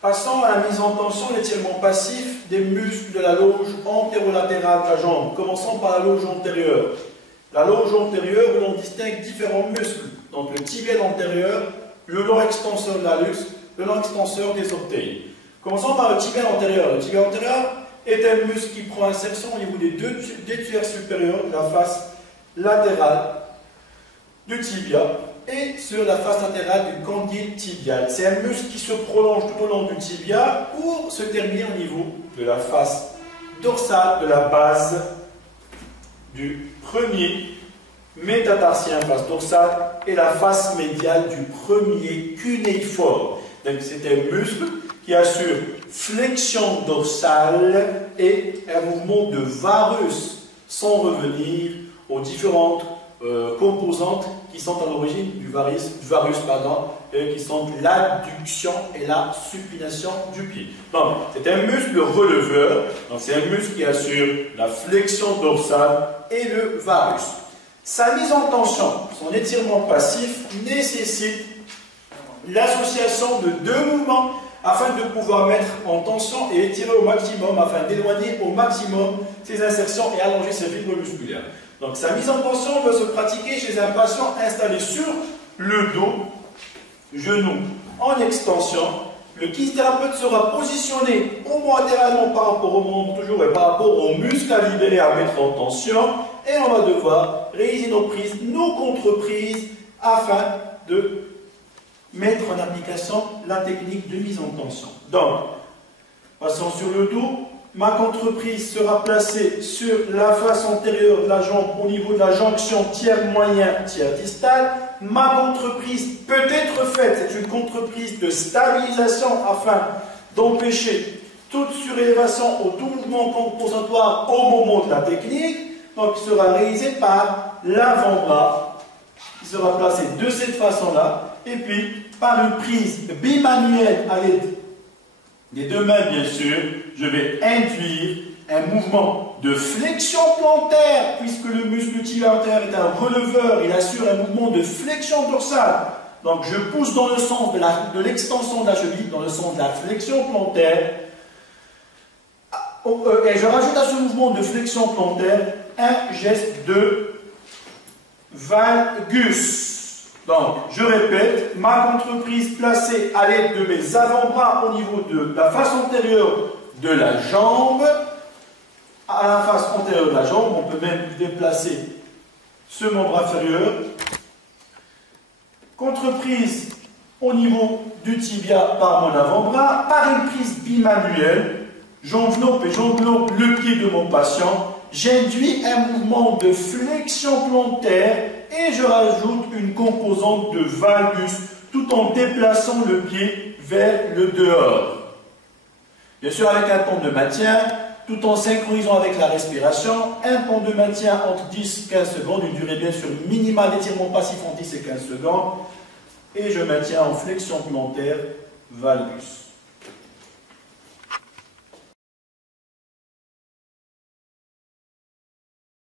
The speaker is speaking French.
Passons à la mise en tension, l'étirement passif des muscles de la loge antérolatérale de la jambe. Commençons par la loge antérieure. La loge antérieure, où l'on distingue différents muscles. Donc le tibial antérieur, le long extenseur de l'hallux, le long extenseur des orteils. Commençons par le tibial antérieur. Le tibial antérieur est un muscle qui prend insertion au niveau des tiers supérieurs de la face latérale du tibia et sur la face latérale du condyle tibial. C'est un muscle qui se prolonge tout au long du tibia pour se terminer au niveau de la face dorsale de la base du premier métatarsien, face dorsale, et la face médiale du premier cunéiforme. Donc c'est un muscle qui assure flexion dorsale et un mouvement de varus, sans revenir aux différentes composantes qui sont à l'origine du varus, qui sont l'adduction et la supination du pied. Donc, c'est un muscle releveur, donc c'est un muscle qui assure la flexion dorsale et le varus. Sa mise en tension, son étirement passif, nécessite l'association de deux mouvements afin de pouvoir mettre en tension et étirer au maximum, afin d'éloigner au maximum ses insertions et allonger ses fibres musculaires. Donc sa mise en tension va se pratiquer chez un patient installé sur le dos, genou en extension. Le kinésithérapeute sera positionné au moins latéralement par rapport au membre toujours et par rapport aux muscles à libérer, à mettre en tension. Et on va devoir réaliser nos prises, nos contre-prises afin de mettre en application la technique de mise en tension. Donc, passons sur le dos. Ma contre-prise sera placée sur la face antérieure de la jambe au niveau de la jonction tiers moyen, tiers distal. Ma contre-prise peut être faite, c'est une contre-prise de stabilisation afin d'empêcher toute surélévation ou tout mouvement compensatoire au moment de la technique. Donc, il sera réalisé par l'avant-bras, qui sera placé de cette façon-là, et puis par une prise bimanuelle à l'aide des deux mains, bien sûr, je vais induire un mouvement de flexion plantaire, puisque le muscle tibial antérieur est un releveur, il assure un mouvement de flexion dorsale. Donc je pousse dans le sens de l'extension de la cheville, dans le sens de la flexion plantaire, et je rajoute à ce mouvement de flexion plantaire un geste de valgus. Donc, je répète, ma contre-prise placée à l'aide de mes avant-bras au niveau de la face antérieure de la jambe. À la face antérieure de la jambe, on peut même déplacer ce membre inférieur. Contre-prise au niveau du tibia par mon avant-bras, par une prise bimanuelle, j'enveloppe et j'englobe le pied de mon patient. J'induis un mouvement de flexion plantaire et je rajoute une composante de valgus tout en déplaçant le pied vers le dehors. Bien sûr avec un temps de maintien, tout en synchronisant avec la respiration, un temps de maintien entre 10 et 15 secondes, une durée bien sûr minimale d'étirement passif entre 10 et 15 secondes, et je maintiens en flexion plantaire valgus.